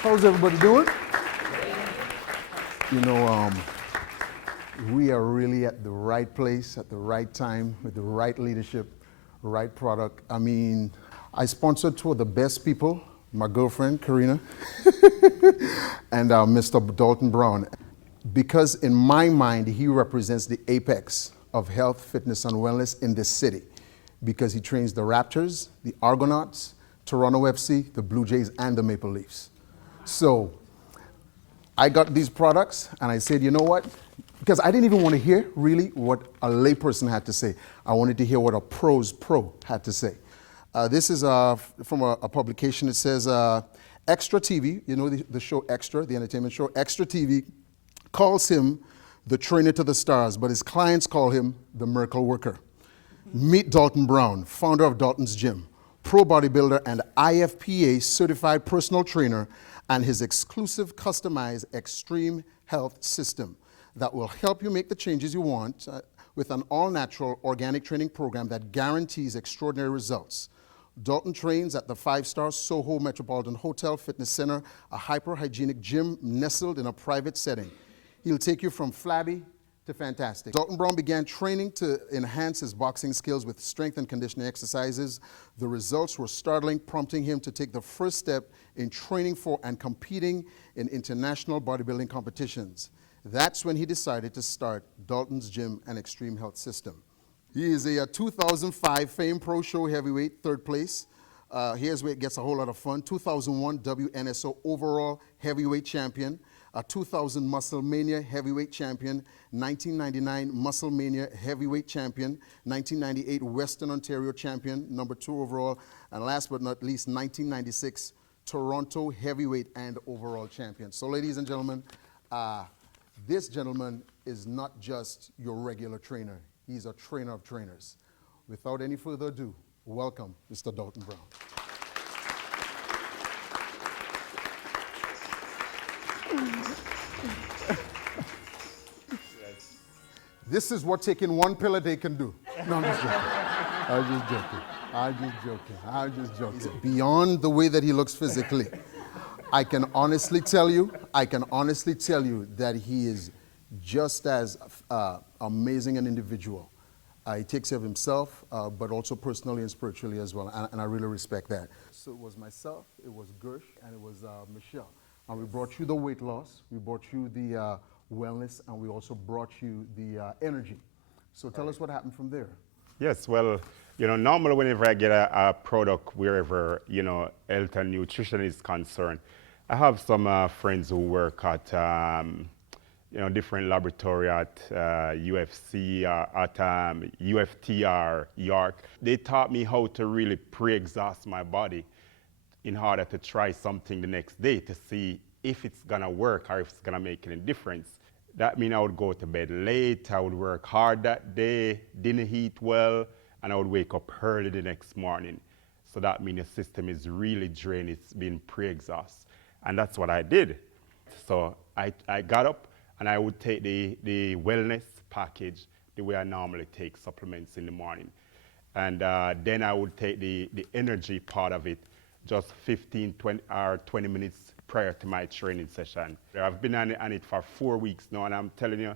How's everybody doing? You know, we are really at the right place at the right time with the right leadership, right product. I mean, I sponsored two of the best people, my girlfriend, Karina, and Mr. Dalton Brown, because in my mind, he represents the apex of health, fitness, and wellness in this city, because he trains the Raptors, the Argonauts, Toronto FC, the Blue Jays, and the Maple Leafs. So I got these products and I said, you know what? Because I didn't even want to hear really what a layperson had to say. I wanted to hear what a pro's pro had to say. This is from a publication. It says Extra TV, you know the show Extra, the entertainment show, Extra TV calls him the trainer to the stars, but his clients call him the miracle worker. Meet Dalton Brown, founder of Dalton's Gym, pro bodybuilder and IFPA Certified Personal Trainer, and his exclusive customized extreme health system that will help you make the changes you want with an all-natural organic training program that guarantees extraordinary results. Dalton trains at the 5-star SOHO Metropolitan Hotel Fitness Center, a hyper-hygienic gym nestled in a private setting. He'll take you from flabby to fantastic. Dalton Brown began training to enhance his boxing skills with strength and conditioning exercises. The results were startling, prompting him to take the first step in training for and competing in international bodybuilding competitions. That's when he decided to start Dalton's Gym and Extreme Health System. He is a 2005 Fame Pro Show heavyweight, 3rd place. Here's where it gets a whole lot of fun. 2001 WNSO overall heavyweight champion, a 2000 Muscle Mania heavyweight champion, 1999 Muscle Mania heavyweight champion, 1998 Western Ontario champion, number 2 overall, and last but not least, 1996 Toronto heavyweight and overall champion. So ladies and gentlemen, this gentleman is not just your regular trainer. He's a trainer of trainers. Without any further ado, welcome Mr. Dalton Brown. This is what taking 1 pill a day can do. No, I'm just joking. I'm just joking. Beyond the way that he looks physically, I can honestly tell you that he is just as amazing an individual. He takes care of himself, but also personally and spiritually as well, and I really respect that. So it was myself, it was Gersh, and it was Michelle. And we brought you the weight loss, we brought you the wellness, and we also brought you the energy. So tell us what happened from there. Yes, well, you know, normally whenever I get a product wherever, you know, health and nutrition is concerned, I have some friends who work at, you know, different laboratory at UFC, at UFTR, York. They taught me how to really pre-exhaust my body in order to try something the next day to see if it's gonna work or if it's gonna make any difference. That means I would go to bed late, I would work hard that day, didn't eat well, and I would wake up early the next morning. So that means the system is really drained, it's been pre-exhaust. And that's what I did. So I got up and I would take the wellness package the way I normally take supplements in the morning. And then I would take the energy part of it just 15, 20 minutes prior to my training session. I've been on it for 4 weeks now, and I'm telling you,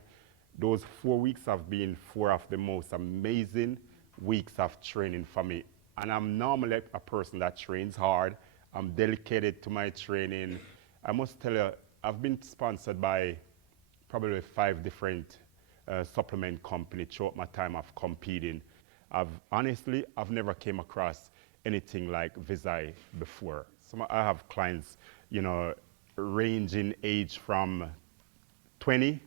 those 4 weeks have been 4 of the most amazing weeks of training for me. And I'm normally a person that trains hard. I'm dedicated to my training. I must tell you, I've been sponsored by probably 5 different supplement companies throughout my time of competing. Honestly, I've never came across anything like Visi before. I have clients, you know, range in age from 20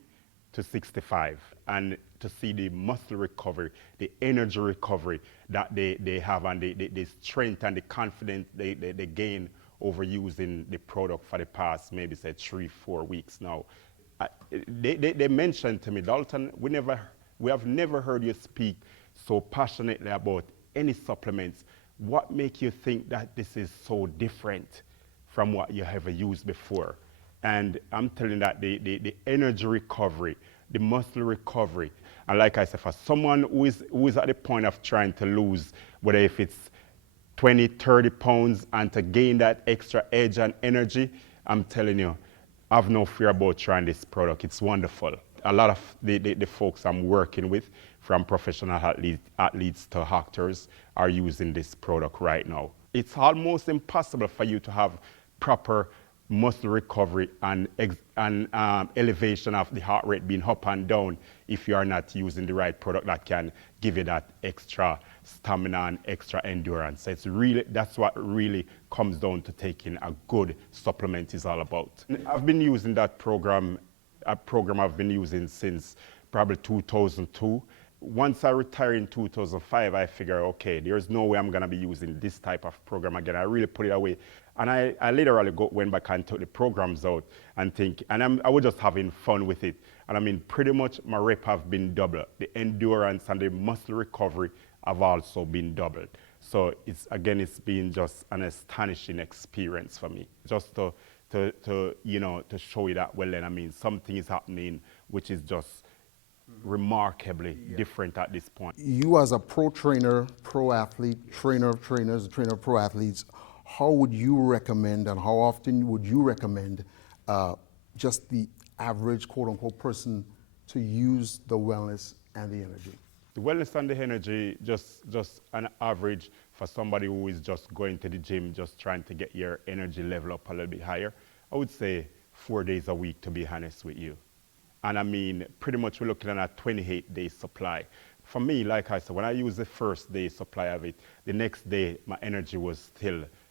to 65, and to see the muscle recovery, the energy recovery that they have, and the strength and the confidence they gain over using the product for the past maybe say 3-4 weeks now. They mentioned to me, Dalton, we have never heard you speak so passionately about any supplements. What makes you think that this is so different from what you ever used before? And I'm telling that the energy recovery, the muscle recovery, and like I said, for someone who is at the point of trying to lose, whether if it's 20, 30 pounds, and to gain that extra edge and energy, I'm telling you, I've no fear about trying this product. It's wonderful. A lot of the folks I'm working with, from professional athletes to actors, are using this product right now. It's almost impossible for you to have proper muscle recovery and elevation of the heart rate being up and down if you are not using the right product that can give you that extra stamina and extra endurance. It's really, that's what really comes down to taking a good supplement is all about. I've been using that program, a program I've been using since probably 2002. Once I retired in 2005, I figured, okay, there's no way I'm gonna be using this type of program again. I really put it away. And I literally went back and took the programs out and I was just having fun with it. And I mean, pretty much my rep have been doubled. The endurance and the muscle recovery have also been doubled. So it's been just an astonishing experience for me. Just to show you that, well then, I mean, something is happening which is just remarkably different at this point. You as a pro trainer, pro athlete, trainer of trainers, trainer of pro athletes, how would you recommend and how often would you recommend just the average quote unquote person to use the wellness and the energy? The wellness and the energy, just an average for somebody who is just going to the gym, just trying to get your energy level up a little bit higher. I would say 4 days a week, to be honest with you. And I mean, pretty much we're looking at a 28-day supply. For me, like I said, when I used the first day supply of it, the next day my energy was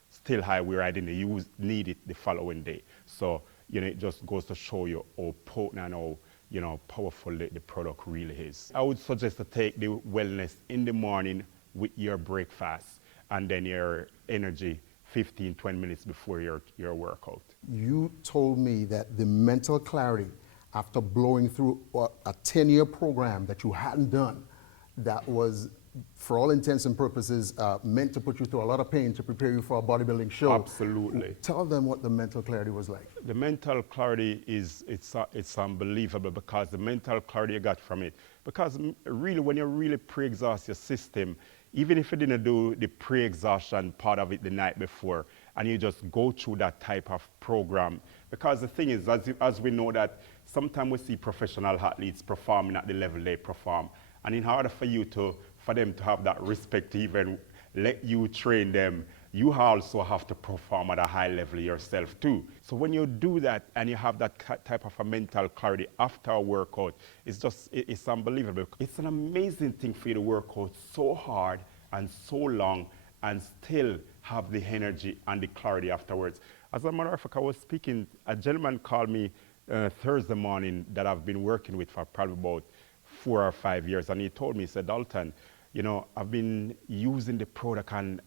still high where I didn't need it the following day. So, it just goes to show you how potent and how, powerful the product really is. I would suggest to take the wellness in the morning with your breakfast and then your energy 15-20 minutes before your workout. You told me that the mental clarity after blowing through a 10-year program that you hadn't done, that was, for all intents and purposes, meant to put you through a lot of pain to prepare you for a bodybuilding show. Absolutely. Tell them what the mental clarity was like. The mental clarity it's unbelievable, because the mental clarity you got from it. Because really, when you really pre-exhaust your system, even if you didn't do the pre-exhaustion part of it the night before, and you just go through that type of program, because the thing is, as we know that sometimes we see professional athletes performing at the level they perform, and in order for them to have that respect to even let you train them, you also have to perform at a high level yourself too. So when you do that and you have that type of a mental clarity after a workout, it's unbelievable. It's an amazing thing for you to work out so hard and so long and still have the energy and the clarity afterwards. As a matter of fact, I was speaking, a gentleman called me Thursday morning that I've been working with for probably about 4 or 5 years, and he told me, he said, Dalton, I've been using the product and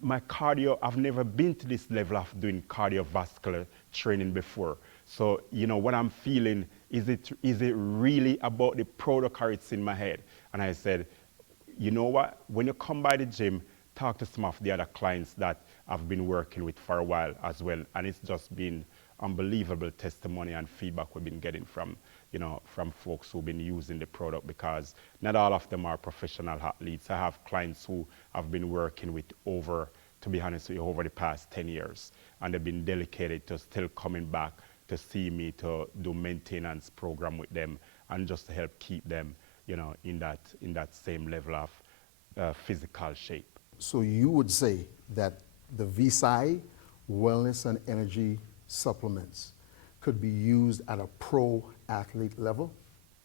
my cardio, I've never been to this level of doing cardiovascular training before. So, what I'm feeling, is it really about the product or it's in my head? And I said, you know what, when you come by the gym, talk to some of the other clients that I've been working with for a while as well. And it's just been unbelievable testimony and feedback we've been getting from folks who've been using the product, because not all of them are professional athletes. I have clients who I've been working with over the past 10 years, and they've been dedicated to still coming back to see me to do maintenance program with them and just to help keep them, in that same level of physical shape. So you would say that the Visi Wellness and Energy supplements could be used at a pro athlete level?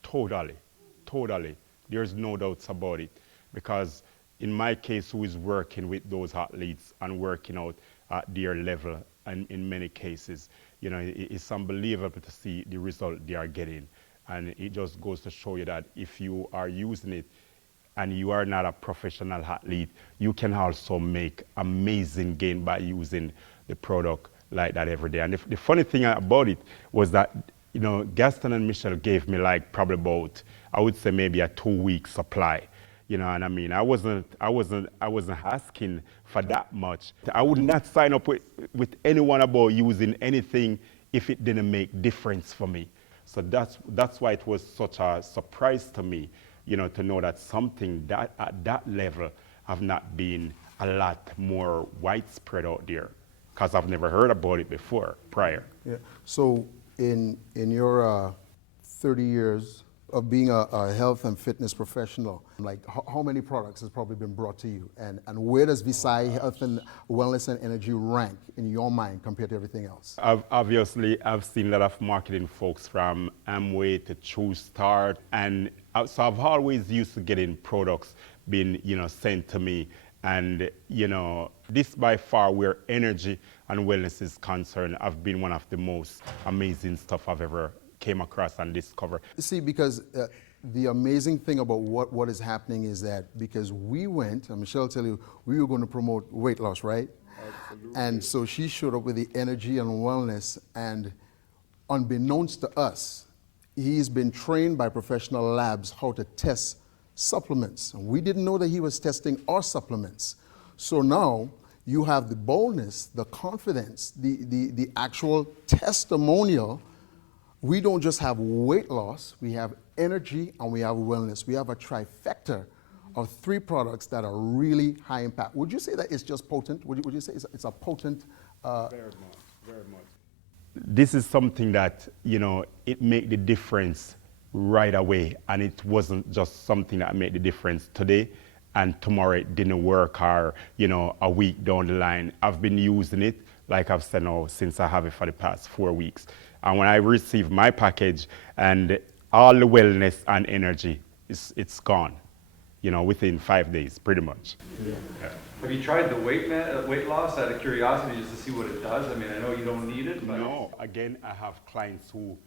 Totally. There's no doubts about it, because in my case, who is working with those athletes and working out at their level, and in many cases, it's unbelievable to see the result they are getting. And it just goes to show you that if you are using it and you are not a professional athlete, you can also make amazing gain by using the product like that every day. And the funny thing about it was that, Gaston and Michelle gave me like probably about, I would say maybe a 2-week supply. And I mean, I wasn't asking for that much. I would not sign up with anyone about using anything if it didn't make difference for me. So that's why it was such a surprise to me, to know that something that at that level have not been a lot more widespread out there. because I've never heard about it before prior. Yeah. So in your 30 years of being a health and fitness professional, like how many products has probably been brought to you, and where does Visi Health and Wellness and Energy rank in your mind compared to everything else? I've seen a lot of marketing folks from Amway to True Start, and so I've always used to getting products being sent to me, and this by far where energy and wellness is concerned, I've been one of the most amazing stuff I've ever came across and discovered. See, because the amazing thing about what is happening is that because we went, and Michelle tell you, we were going to promote weight loss, right? Absolutely. And so she showed up with the energy and wellness, and unbeknownst to us, he's been trained by professional labs how to test supplements. And we didn't know that he was testing our supplements. So now you have the boldness, the confidence, the actual testimonial. We don't just have weight loss, we have energy and we have wellness. We have a trifecta of 3 products that are really high impact. Would you say that it's just potent? Would you say it's a potent? Very much, very much. This is something that, it made the difference right away, and it wasn't just something that made the difference today and tomorrow it didn't work, or, a week down the line. I've been using it, like I've said now, since I have it for the past 4 weeks. And when I receive my package and all the wellness and energy, it's gone, within 5 days, pretty much. Yeah. Yeah. Have you tried the weight loss out of curiosity just to see what it does? I mean, I know you don't need it, but... No, again, I have clients who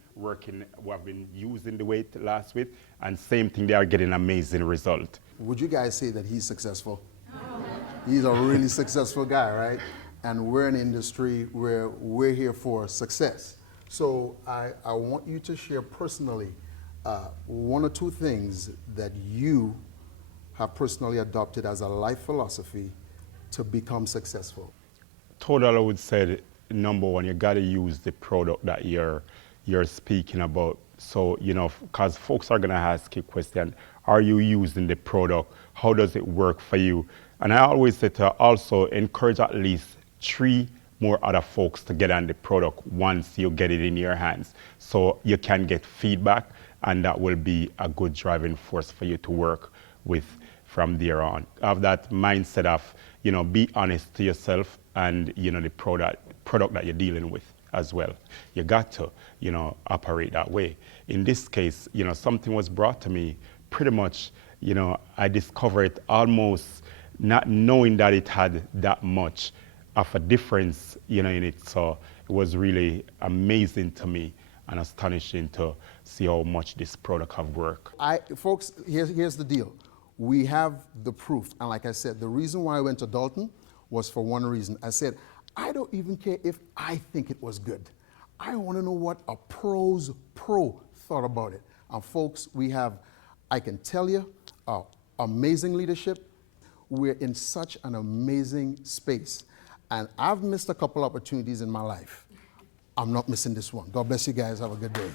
have been using the weight loss with, and same thing, they are getting amazing result. Would you guys say that he's successful? He's a really successful guy, right? And we're in an industry where we're here for success. So I want you to share personally 1 or 2 things that you have personally adopted as a life philosophy to become successful. Total, I would say, number 1, you got to use the product that you're speaking about. So, because folks are going to ask you a question, are you using the product? How does it work for you? And I always say to also encourage at least 3 more other folks to get on the product once you get it in your hands, so you can get feedback, and that will be a good driving force for you to work with from there on. Have that mindset of, be honest to yourself and, the product that you're dealing with as well. You got to, operate that way. In this case, something was brought to me pretty much, I discovered it almost not knowing that it had that much of a difference, in it. So it was really amazing to me and astonishing to see how much this product have worked. Folks, here's the deal. We have the proof. And like I said, the reason why I went to Dalton was for one reason. I said, I don't even care if I think it was good. I want to know what a pro thought about it. And folks, I can tell you, amazing leadership. We're in such an amazing space. And I've missed a couple opportunities in my life. I'm not missing this one. God bless you guys. Have a good day.